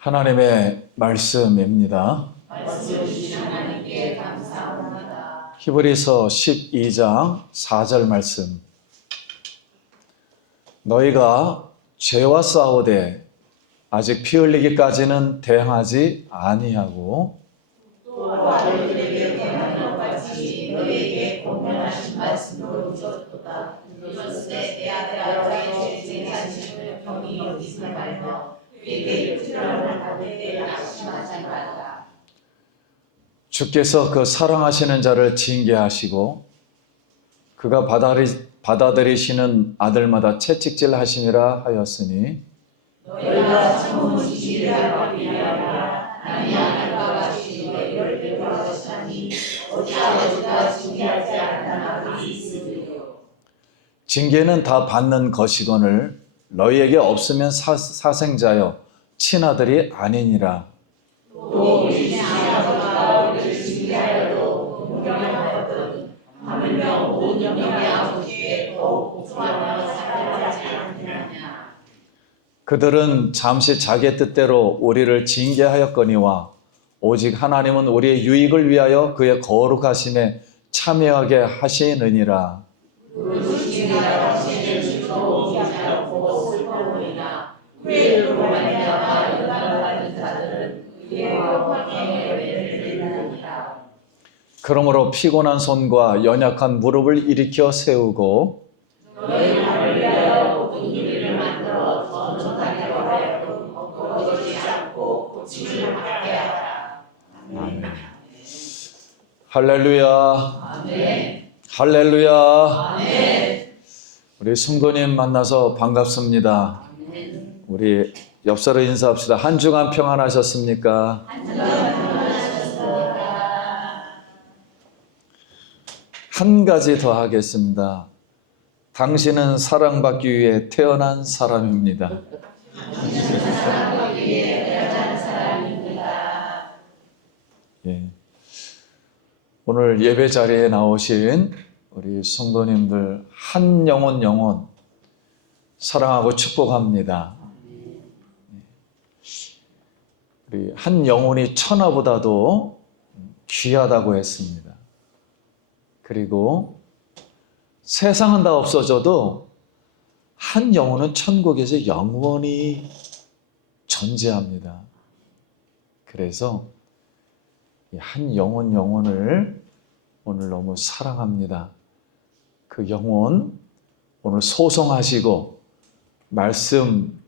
하나님의 말씀입니다. 말씀 주신 하나님께 감사합니다. 히브리서 12장 4절 말씀. 너희가 죄와 싸우되 아직 피 흘리기까지는 대항하지 아니하고 또 아들들에게 권하는 것 같이 너희에게 공면하신 말씀으로 주었도다. 이것은 내 아들의 죄 사실을 경히 여기지 말며 그에게 특별한 가운데 낙심하지 말라. 주께서 그 사랑하시는 자를 징계하시고 그가 받아들이시는 아들마다 채찍질 하시니라 하였으니 너희가 참음을 지지하라 비하라 아니하는 것 같이 너희를 배워하시니 어찌 아버지가 징계하지 않는 아들이 있으리요. 징계는 다 받는 것이거늘 너희에게 없으면 사생자여 친아들이 아니니라. 또 우리 아버지가 우리를 징계하여도 공경하였거든 하물며 온 영광의 아버지께 더욱 복종하며 살아가지 않느냐. 그들은 잠시 자기 뜻대로 우리를 징계하였거니와 오직 하나님은 우리의 유익을 위하여 그의 거룩하심에 참여하게 하시느니라. 후회로 말미암아 연단을 받는 자들은 그의 영광의 은혜를 누리리라. 그러므로 피곤한 손과 연약한 무릎을 일으켜 세우고 너희 나를 위하여 모든 일을 만들어 전전하게 하여 걷지 않고 고침을 받게 하라. 아멘. 할렐루야. 아멘. 할렐루야. 아멘. 우리 성도님 만나서 반갑습니다. 아멘. 우리 옆사로 인사합시다. 한 주간 평안하셨습니까? 한 가지 더 하겠습니다. 당신은 사랑받기 위해 태어난 사람입니다. 예. 오늘 예배 자리에 나오신 우리 성도님들 한 영혼 사랑하고 축복합니다. 우리 한 영혼이 천하보다도 귀하다고 했습니다. 그리고 세상은 다 없어져도 한 영혼은 천국에서 영원히 존재합니다. 그래서 한 영혼을 오늘 너무 사랑합니다. 그 영혼 오늘 소송하시고 말씀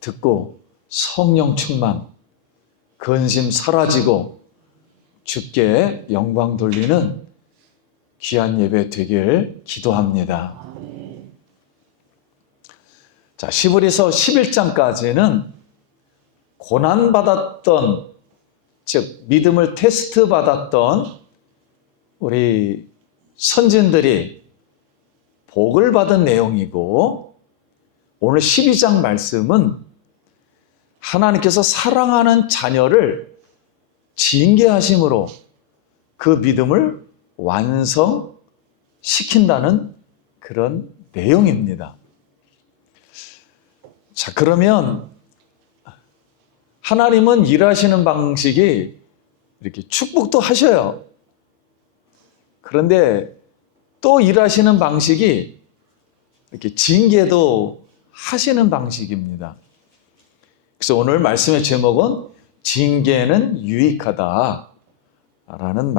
듣고 성령 충만, 근심 사라지고 주께 영광 돌리는 귀한 예배 되길 기도합니다. 자, 히브리서 11장까지는 고난받았던, 즉 믿음을 테스트 받았던 우리 선진들이 복을 받은 내용이고, 오늘 12장 말씀은 하나님께서 사랑하는 자녀를 징계하심으로 그 믿음을 완성시킨다는 그런 내용입니다. 자, 그러면 하나님은 일하시는 방식이 이렇게 축복도 하셔요. 그런데 또 일하시는 방식이 이렇게 징계도 하시는 방식입니다. 그래서 오늘 말씀의 제목은 징계는 유익하다 라는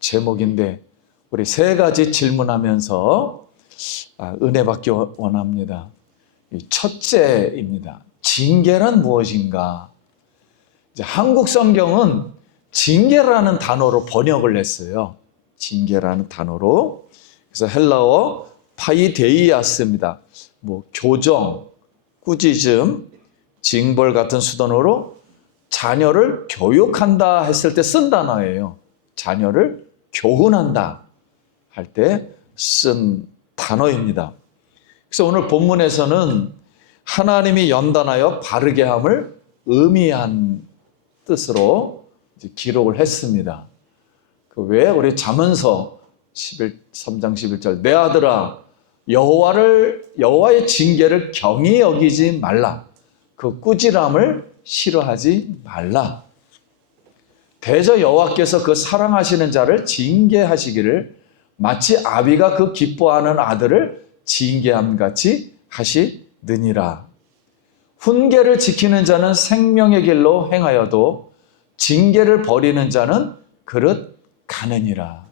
제목인데, 우리 세 가지 질문하면서 은혜 받기 원합니다. 첫째입니다. 징계란 무엇인가? 이제 한국 성경은 징계라는 단어로 번역을 했어요. 징계라는 단어로. 그래서 헬라어 파이데이아스입니다. 교정, 꾸짖음, 징벌 같은 수단으로 자녀를 교육한다 했을 때 쓴 단어예요. 자녀를 교훈한다 할 때 쓴 단어입니다. 그래서 오늘 본문에서는 하나님이 연단하여 바르게 함을 의미한 뜻으로 기록을 했습니다. 왜 우리 잠언서 3장 11절 내 아들아 여호와의 징계를 경히 여기지 말라. 그 꾸지람을 싫어하지 말라. 대저 여호와께서 그 사랑하시는 자를 징계하시기를 마치 아비가 그 기뻐하는 아들을 징계함 같이 하시느니라. 훈계를 지키는 자는 생명의 길로 행하여도 징계를 버리는 자는 그릇 가느니라.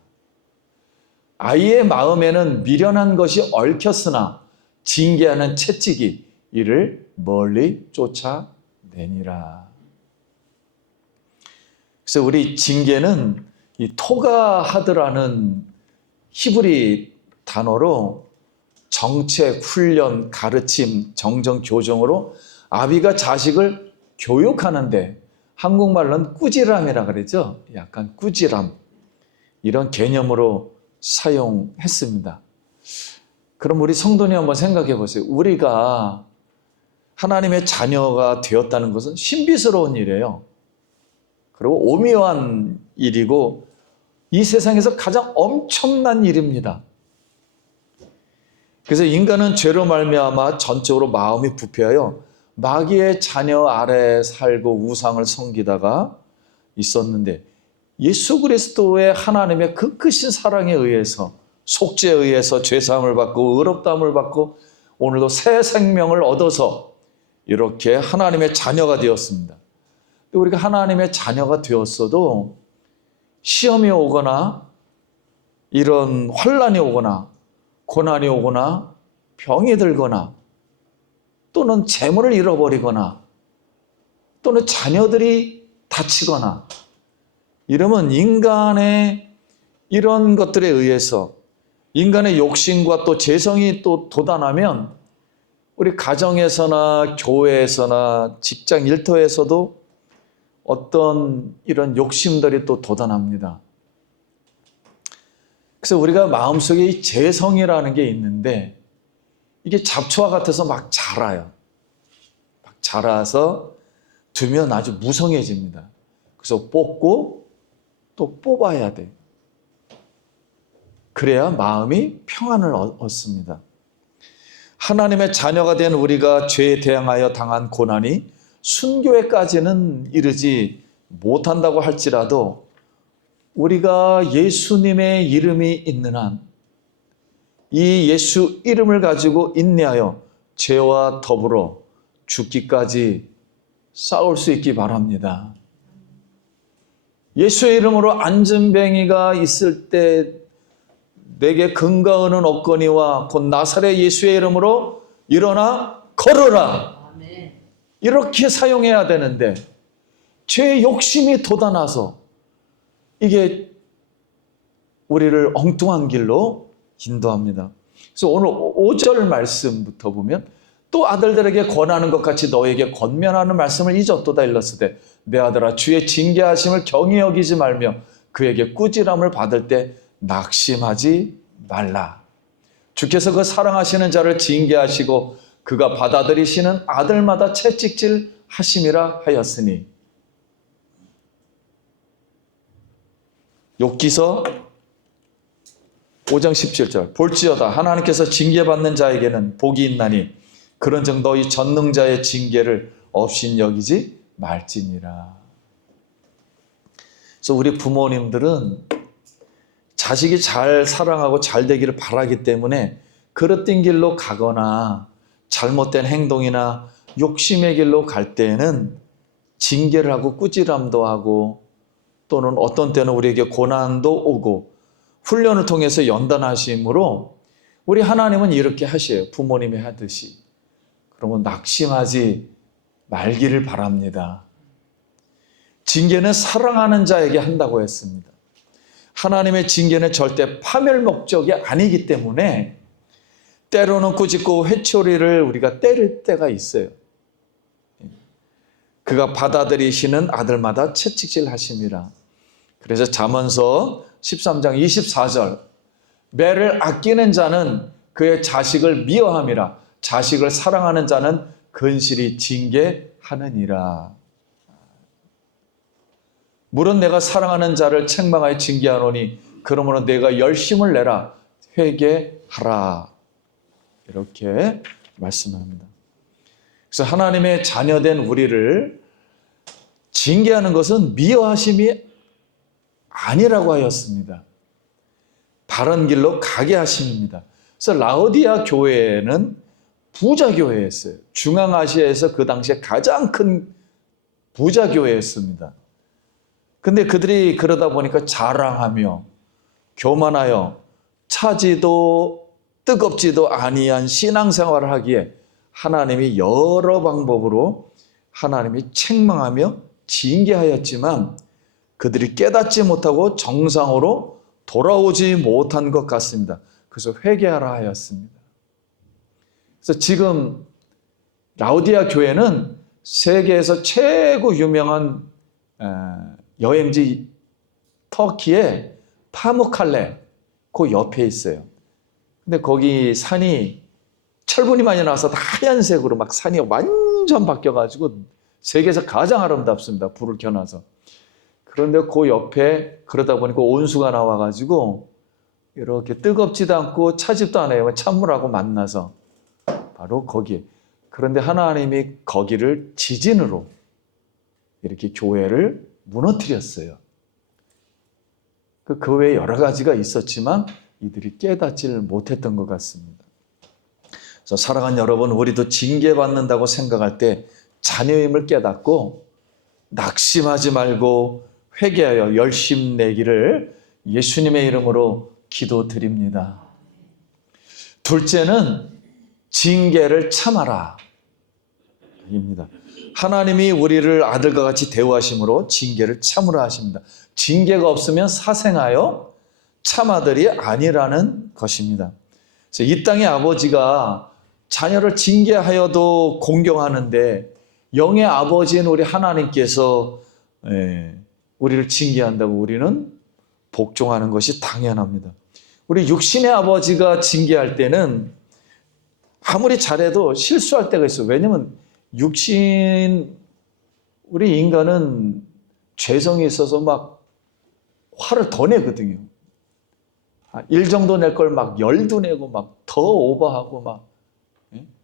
아이의 마음에는 미련한 것이 얽혔으나 징계하는 채찍이 이를 멀리 쫓아내니라. 그래서 우리 징계는 이 토가하드라는 히브리 단어로 정책, 훈련, 가르침, 정정, 교정으로 아비가 자식을 교육하는데 한국말로는 꾸지람이라 그러죠. 약간 꾸지람 이런 개념으로 사용했습니다. 그럼 우리 성도님 한번 생각해 보세요. 우리가 하나님의 자녀가 되었다는 것은 신비스러운 일이에요. 그리고 오묘한 일이고 이 세상에서 가장 엄청난 일입니다. 그래서 인간은 죄로 말미암아 전적으로 마음이 부패하여 마귀의 자녀 아래 살고 우상을 섬기다가 있었는데 예수 그리스도의 하나님의 그 크신 사랑에 의해서 속죄에 의해서 죄사함을 받고 의롭다함을 받고 오늘도 새 생명을 얻어서 이렇게 하나님의 자녀가 되었습니다. 우리가 하나님의 자녀가 되었어도 시험이 오거나 이런 환난이 오거나 고난이 오거나 병이 들거나 또는 재물을 잃어버리거나 또는 자녀들이 다치거나 이러면 인간의 이런 것들에 의해서 인간의 욕심과 또 재성이 또 돋아나면 우리 가정에서나 교회에서나 직장 일터에서도 어떤 이런 욕심들이 또 돋아납니다. 그래서 우리가 마음속에 이 재성이라는 게 있는데 이게 잡초와 같아서 막 자라요. 막 자라서 두면 아주 무성해집니다. 그래서 뽑고 또 뽑아야 돼. 그래야 마음이 평안을 얻습니다. 하나님의 자녀가 된 우리가 죄에 대항하여 당한 고난이 순교에까지는 이르지 못한다고 할지라도 우리가 예수님의 이름이 있는 한 이 예수 이름을 가지고 인내하여 죄와 더불어 죽기까지 싸울 수 있기 바랍니다. 예수의 이름으로 안전뱅이가 있을 때 내게 근거는 없거니와 곧 나사렛 예수의 이름으로 일어나 걸어라. 이렇게 사용해야 되는데 죄의 욕심이 돋아나서 이게 우리를 엉뚱한 길로 인도합니다. 그래서 오늘 5절 말씀부터 보면 또 아들들에게 권하는 것 같이 너에게 권면하는 말씀을 잊었도다 일렀으되 내 아들아 주의 징계하심을 경히 여기지 말며 그에게 꾸지람을 받을 때 낙심하지 말라. 주께서 그 사랑하시는 자를 징계하시고 그가 받아들이시는 아들마다 채찍질 하심이라 하였으니. 욥기서 5장 17절 볼지어다 하나님께서 징계받는 자에게는 복이 있나니 그런즉 너희 전능자의 징계를 없인 여기지 말지니라. 그래서 우리 부모님들은 자식이 잘 사랑하고 잘 되기를 바라기 때문에 그릇된 길로 가거나 잘못된 행동이나 욕심의 길로 갈 때에는 징계를 하고 꾸지람도 하고 또는 어떤 때는 우리에게 고난도 오고 훈련을 통해서 연단하심으로 우리 하나님은 이렇게 하셔요. 부모님이 하듯이. 그러면 낙심하지 말기를 바랍니다. 징계는 사랑하는 자에게 한다고 했습니다. 하나님의 징계는 절대 파멸 목적이 아니기 때문에 때로는 꾸짖고 회초리를 우리가 때릴 때가 있어요. 그가 받아들이시는 아들마다 채찍질 하심이라. 그래서 잠언서 13장 24절, 매를 아끼는 자는 그의 자식을 미워함이라. 자식을 사랑하는 자는 근실히 징계하느니라. 물은 내가 사랑하는 자를 책망하여 징계하노니 그러므로 내가 열심을 내라 회개하라. 이렇게 말씀합니다. 그래서 하나님의 자녀된 우리를 징계하는 것은 미워하심이 아니라고 하였습니다. 바른 길로 가게 하심입니다. 그래서 라오디아 교회는 부자 교회였어요. 중앙아시아에서 그 당시에 가장 큰 부자 교회였습니다. 근데 그들이 그러다 보니까 자랑하며 교만하여 차지도 뜨겁지도 아니한 신앙생활을 하기에 하나님이 여러 방법으로 하나님이 책망하며 징계하였지만 그들이 깨닫지 못하고 정상으로 돌아오지 못한 것 같습니다. 그래서 회개하라 하였습니다. 그래서 지금 라오디아 교회는 세계에서 최고 유명한 여행지 터키의 파무칼레 그 옆에 있어요. 근데 거기 산이 철분이 많이 나와서 하얀색으로 막 산이 완전 바뀌어가지고 세계에서 가장 아름답습니다. 불을 켜놔서. 그런데 그 옆에 그러다 보니까 온수가 나와가지고 이렇게 뜨겁지도 않고 차지도 않아요. 찬물하고 만나서 바로 거기에. 그런데 하나님이 거기를 지진으로 이렇게 교회를 무너뜨렸어요. 그 외에 여러 가지가 있었지만 이들이 깨닫지를 못했던 것 같습니다. 그래서 사랑하는 여러분, 우리도 징계받는다고 생각할 때 자녀임을 깨닫고 낙심하지 말고 회개하여 열심 내기를 예수님의 이름으로 기도드립니다. 둘째는 징계를 참아라 입니다. 하나님이 우리를 아들과 같이 대우하심으로 징계를 참으라 하십니다. 징계가 없으면 사생하여 참아들이 아니라는 것입니다. 그래서 이 땅의 아버지가 자녀를 징계하여도 공경하는데 영의 아버지인 우리 하나님께서 우리를 징계한다고 우리는 복종하는 것이 당연합니다. 우리 육신의 아버지가 징계할 때는 아무리 잘해도 실수할 때가 있어요. 왜냐하면 우리 인간은 죄성이 있어서 막 화를 더 내거든요. 일 정도 낼 걸 막 열도 내고 막 더 오버하고 막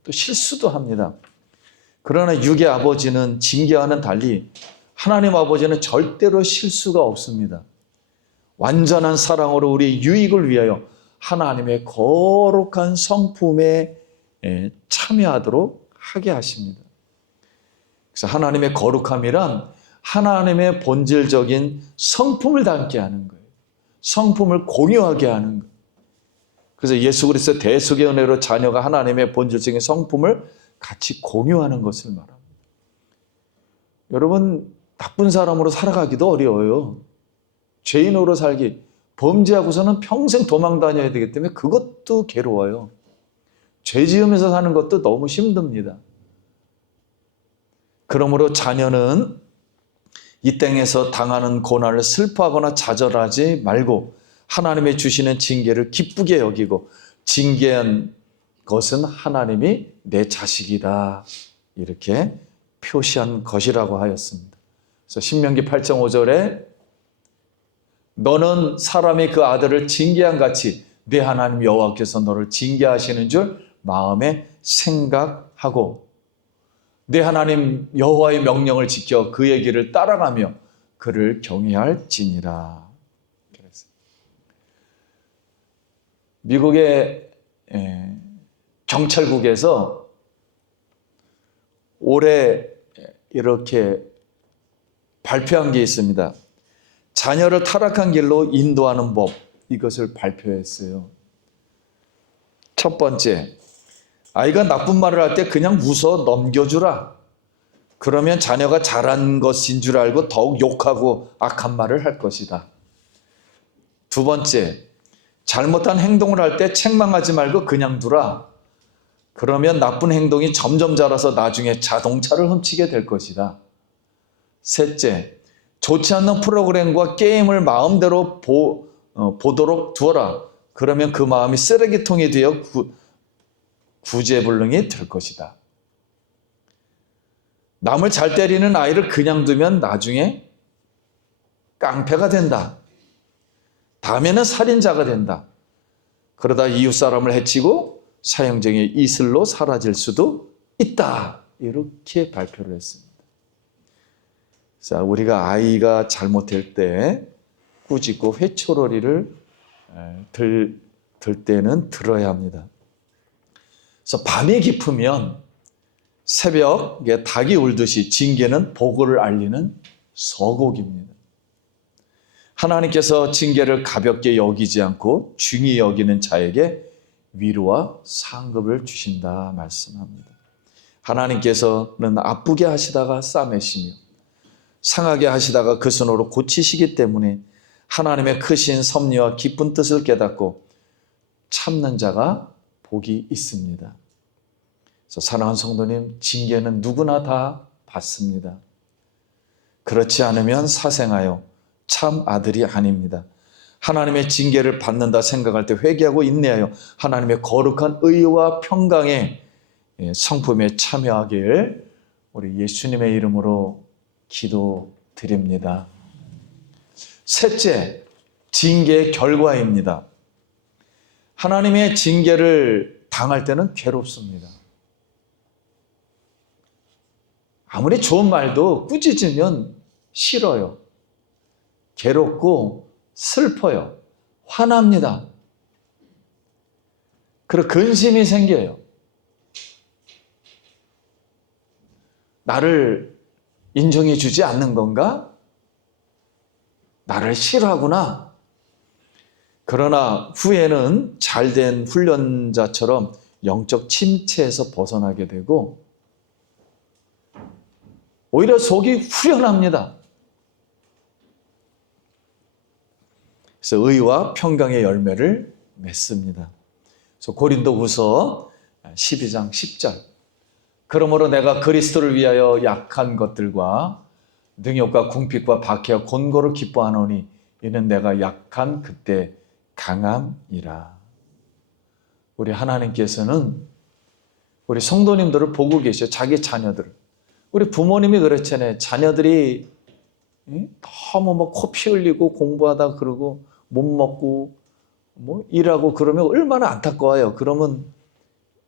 또 실수도 합니다. 그러나 육의 아버지는 징계와는 달리 하나님 아버지는 절대로 실수가 없습니다. 완전한 사랑으로 우리 유익을 위하여 하나님의 거룩한 성품에 참여하도록 하게 하십니다. 그래서 하나님의 거룩함이란 하나님의 본질적인 성품을 담게 하는 거예요. 성품을 공유하게 하는 거예요. 그래서 예수 그리스도 대속의 은혜로 자녀가 하나님의 본질적인 성품을 같이 공유하는 것을 말합니다. 여러분, 나쁜 사람으로 살아가기도 어려워요. 죄인으로 살기, 범죄하고서는 평생 도망 다녀야 되기 때문에 그것도 괴로워요. 죄 지으면서 사는 것도 너무 힘듭니다. 그러므로 자녀는 이 땅에서 당하는 고난을 슬퍼하거나 좌절하지 말고 하나님의 주시는 징계를 기쁘게 여기고 징계한 것은 하나님이 내 자식이다 이렇게 표시한 것이라고 하였습니다. 그래서 신명기 8장 5절에 너는 사람이 그 아들을 징계한 같이 네 하나님 여호와께서 너를 징계하시는 줄 마음에 생각하고 네 하나님 여호와의 명령을 지켜 그의 길을 따라가며 그를 경외할지니라. 미국의 경찰국에서 올해 이렇게 발표한 게 있습니다. 자녀를 타락한 길로 인도하는 법, 이것을 발표했어요. 첫 번째, 아이가 나쁜 말을 할 때 그냥 웃어 넘겨주라. 그러면 자녀가 잘한 것인 줄 알고 더욱 욕하고 악한 말을 할 것이다. 두 번째, 잘못한 행동을 할 때 책망하지 말고 그냥 두라. 그러면 나쁜 행동이 점점 자라서 나중에 자동차를 훔치게 될 것이다. 셋째, 좋지 않는 프로그램과 게임을 마음대로 보도록 두어라. 그러면 그 마음이 쓰레기통이 되어 구제불능이 될 것이다. 남을 잘 때리는 아이를 그냥 두면 나중에 깡패가 된다. 다음에는 살인자가 된다. 그러다 이웃 사람을 해치고 사형정의 이슬로 사라질 수도 있다. 이렇게 발표를 했습니다. 자, 우리가 아이가 잘못할 때 꾸짖고 회초로리를 들 때는 들어야 합니다. 그래서 밤이 깊으면 새벽에 닭이 울듯이 징계는 보고를 알리는 서곡입니다. 하나님께서 징계를 가볍게 여기지 않고 중히 여기는 자에게 위로와 상급을 주신다 말씀합니다. 하나님께서는 아프게 하시다가 싸매시며 상하게 하시다가 그 손으로 고치시기 때문에 하나님의 크신 섭리와 깊은 뜻을 깨닫고 참는 자가 복이 있습니다. 그래서 사랑하는 성도님, 징계는 누구나 다 받습니다. 그렇지 않으면 사생하여 참 아들이 아닙니다. 하나님의 징계를 받는다 생각할 때 회개하고 인내하여 하나님의 거룩한 의와 평강의 성품에 참여하길 우리 예수님의 이름으로 기도드립니다. 셋째, 징계의 결과입니다. 하나님의 징계를 당할 때는 괴롭습니다. 아무리 좋은 말도 꾸짖으면 싫어요. 괴롭고 슬퍼요. 화납니다. 그리고 근심이 생겨요. 나를 인정해 주지 않는 건가? 나를 싫어하구나. 그러나 후에는 잘된 훈련자처럼 영적 침체에서 벗어나게 되고 오히려 속이 후련합니다. 그래서 의와 평강의 열매를 맺습니다. 그래서 고린도후서 12장 10절. 그러므로 내가 그리스도를 위하여 약한 것들과 능욕과 궁핍과 박해와 곤고를 기뻐하노니 이는 내가 약한 그때 강함이라. 우리 하나님께서는 우리 성도님들을 보고 계셔요. 자기 자녀들을. 우리 부모님이 그렇잖아요. 자녀들이 너무 코 피 흘리고 공부하다 그러고 못 먹고 일하고 그러면 얼마나 안타까워요. 그러면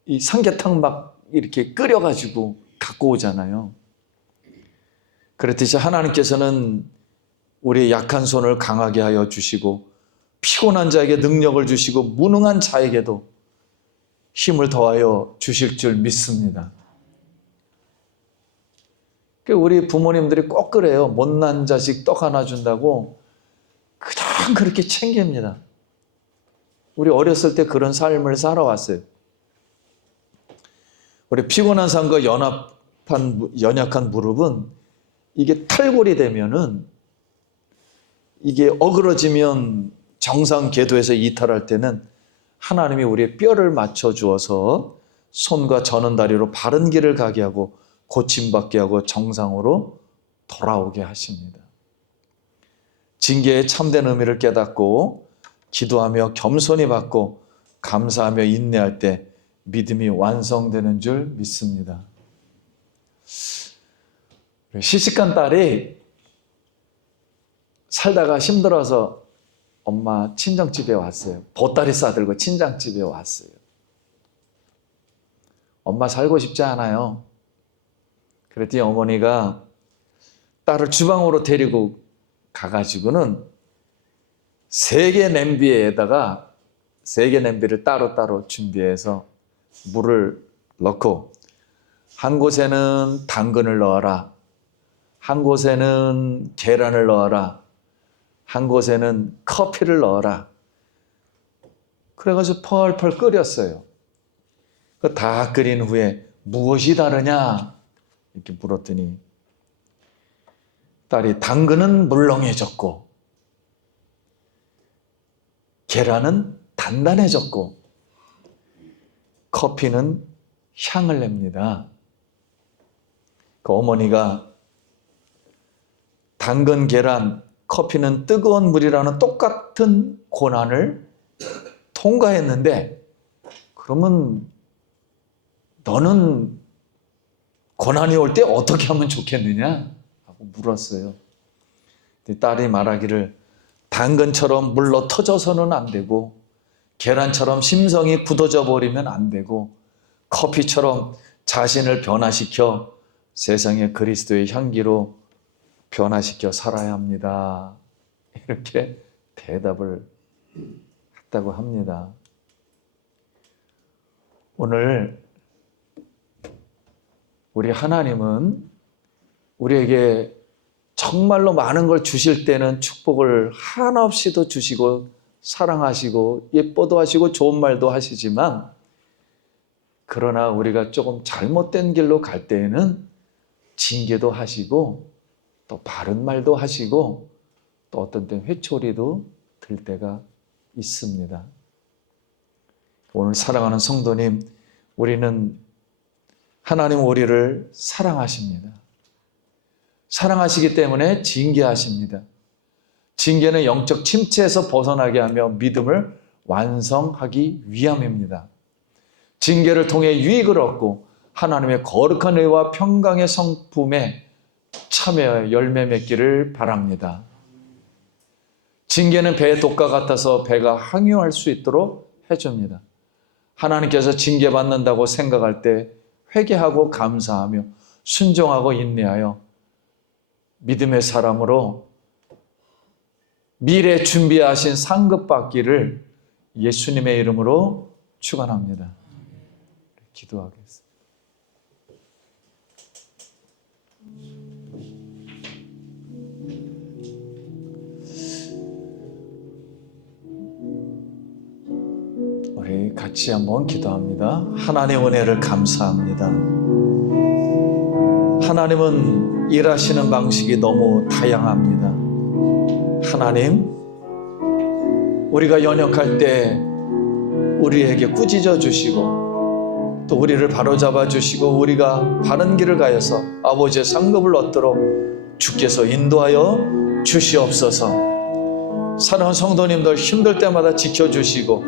이 삼계탕 막 이렇게 끓여가지고 갖고 오잖아요. 그렇듯이 하나님께서는 우리의 약한 손을 강하게 하여 주시고 피곤한 자에게 능력을 주시고 무능한 자에게도 힘을 더하여 주실 줄 믿습니다. 우리 부모님들이 꼭 그래요. 못난 자식 떡 하나 준다고 그냥 그렇게 챙깁니다. 우리 어렸을 때 그런 삶을 살아왔어요. 우리 피곤한 삶과 연약한 무릎은 이게 탈골이 되면은 이게 어그러지면 정상 궤도에서 이탈할 때는 하나님이 우리의 뼈를 맞춰 주어서 손과 저는 다리로 바른 길을 가게 하고 고침받게 하고 정상으로 돌아오게 하십니다. 징계의 참된 의미를 깨닫고 기도하며 겸손히 받고 감사하며 인내할 때 믿음이 완성되는 줄 믿습니다. 시집간 딸이 살다가 힘들어서 엄마 친정집에 왔어요. 보따리 싸들고 친정집에 왔어요. 엄마 살고 싶지 않아요. 그랬더니 어머니가 딸을 주방으로 데리고 가가지고는 세 개 냄비에다가 세 개 냄비를 따로따로 준비해서 물을 넣고 한 곳에는 당근을 넣어라. 한 곳에는 계란을 넣어라. 한 곳에는 커피를 넣어라. 그래가지고 펄펄 끓였어요. 그 다 끓인 후에 무엇이 다르냐? 이렇게 물었더니 딸이 당근은 물렁해졌고 계란은 단단해졌고 커피는 향을 냅니다. 그 어머니가 당근, 계란, 커피는 뜨거운 물이라는 똑같은 고난을 통과했는데, 그러면 너는 고난이 올 때 어떻게 하면 좋겠느냐? 하고 물었어요. 딸이 말하기를, 당근처럼 물러 터져서는 안 되고, 계란처럼 심성이 굳어져 버리면 안 되고, 커피처럼 자신을 변화시켜 세상의 그리스도의 향기로 변화시켜 살아야 합니다. 이렇게 대답을 했다고 합니다. 오늘 우리 하나님은 우리에게 정말로 많은 걸 주실 때는 축복을 하나 없이도 주시고 사랑하시고 예뻐도 하시고 좋은 말도 하시지만, 그러나 우리가 조금 잘못된 길로 갈 때에는 징계도 하시고 또 바른 말도 하시고 또 어떤 때 회초리도 들 때가 있습니다. 오늘 사랑하는 성도님, 우리는 하나님 우리를 사랑하십니다. 사랑하시기 때문에 징계하십니다. 징계는 영적 침체에서 벗어나게 하며 믿음을 완성하기 위함입니다. 징계를 통해 유익을 얻고 하나님의 거룩한 의와 평강의 성품에 참여하여 열매 맺기를 바랍니다. 징계는 배의 독과 같아서 배가 항유할 수 있도록 해줍니다. 하나님께서 징계받는다고 생각할 때 회개하고 감사하며 순종하고 인내하여 믿음의 사람으로 미래 준비하신 상급 받기를 예수님의 이름으로 축원합니다. 기도하겠습니다. 우리 같이 한번 기도합니다. 하나님의 은혜를 감사합니다. 하나님은 일하시는 방식이 너무 다양합니다. 하나님, 우리가 연약할 때 우리에게 꾸짖어 주시고 또 우리를 바로잡아 주시고 우리가 바른 길을 가여서 아버지의 상급을 얻도록 주께서 인도하여 주시옵소서. 사랑하는 성도님들 힘들 때마다 지켜주시고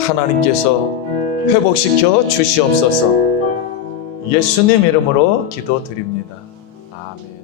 하나님께서 회복시켜 주시옵소서. 예수님 이름으로 기도드립니다. 아멘.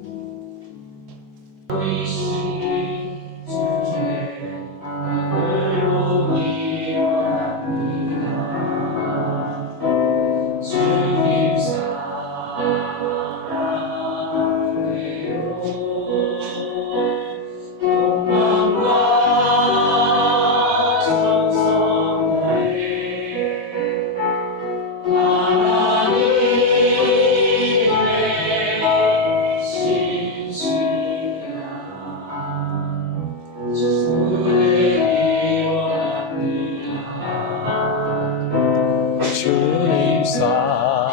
주님 사랑